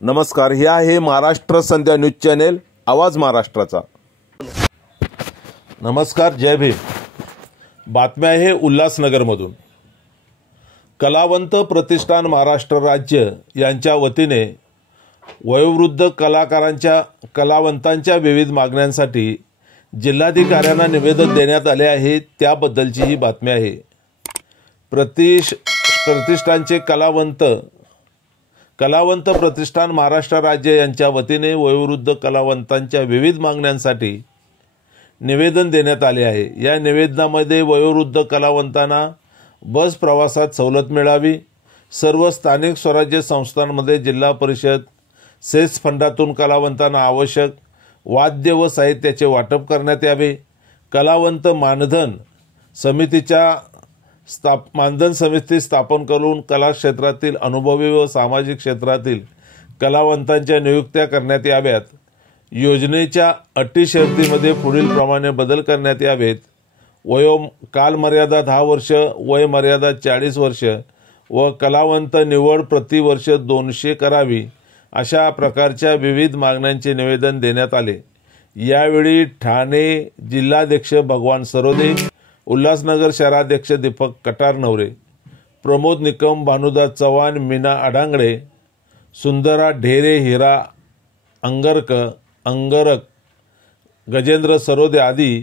नमस्कार, हे आहे महाराष्ट्र संध्या न्यूज चॅनेल, आवाज महाराष्ट्राचा। नमस्कार, जय भीम। बातम्या आहे उल्हासनगरमधून। कलावंत प्रतिष्ठान महाराष्ट्र राज्य यांच्या वतीने वयोवृद्ध कलावंतांच्या विविध मागण्यांसाठी जिल्हाधिकाऱ्यांना निवेदन देण्यात आले आहे, त्याबद्दलची ही बातमी आहे। प्रतिष्ठानचे कलावंत प्रतिष्ठान महाराष्ट्र राज्य यांच्या वतीने वयोवृद्ध कलावंतांच्या विविध मागण्यांसाठी निवेदन देण्यात आले आहे। या निवेदनामध्ये वयोवृद्ध कलावंतांना बस प्रवासात सवलत मिळावी, सर्व स्थानिक स्वराज्य संस्थांमध्ये जिल्हा परिषद सेस फंडातून कलावंतांना आवश्यक वाद्य व साहित्याचे वाटप करण्यात यावे, कलावंत मानधन समिती स्थापन करून कला क्षेत्रातील अनुभवी व सामाजिक क्षेत्रातील कलावंतांच्या नियुक्त्या करण्यात याव्यात, योजनेच्या अटी शर्तीमध्ये पुढील प्रमाणे बदल करण्यात यावेत, कालमर्यादा 10 वर्ष, वय मर्यादा 40 वर्ष व कलावंत निवड प्रतिवर्ष 200 करावी, अशा प्रकारच्या विविध मागण्यांचे निवेदन देण्यात आले। यावेळी ठाणे जिल्हाध्यक्ष भगवान सरोदे, उल्हासनगर शहराध्यक्ष दीपक कटारनवरे, प्रमोद निकम, भानुदास चव्हाण, मीना अडांगळे, सुंदरा ढेरे, हिरा अंगरक, गजेंद्र सरोदे आदी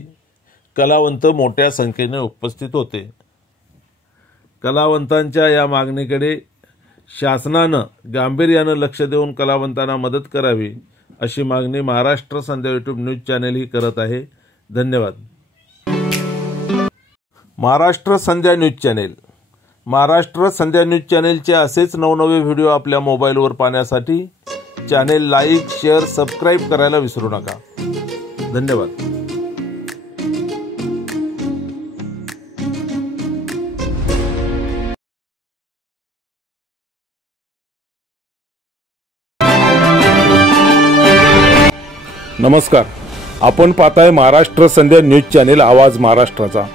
कलावंत मोठ्या संख्येने उपस्थित होते। कलावंतांच्या या मागणीकडे शासनानं गांभीर्यानं लक्ष देऊन कलावंतांना मदत करावी, अशी मागणी महाराष्ट्र संध्या यूट्यूब न्यूज चॅनेल ही करत आहे। धन्यवाद। महाराष्ट्र संध्या न्यूज चॅनेलचे असेच नवनवे व्हिडिओ आपल्या मोबाईलवर पाहण्यासाठी चॅनेल लाईक, शेअर, सबस्क्राईब करायला विसरू नका। धन्यवाद। नमस्कार, आपण पाहताय महाराष्ट्र संध्या न्यूज चॅनेल, आवाज महाराष्ट्राचा।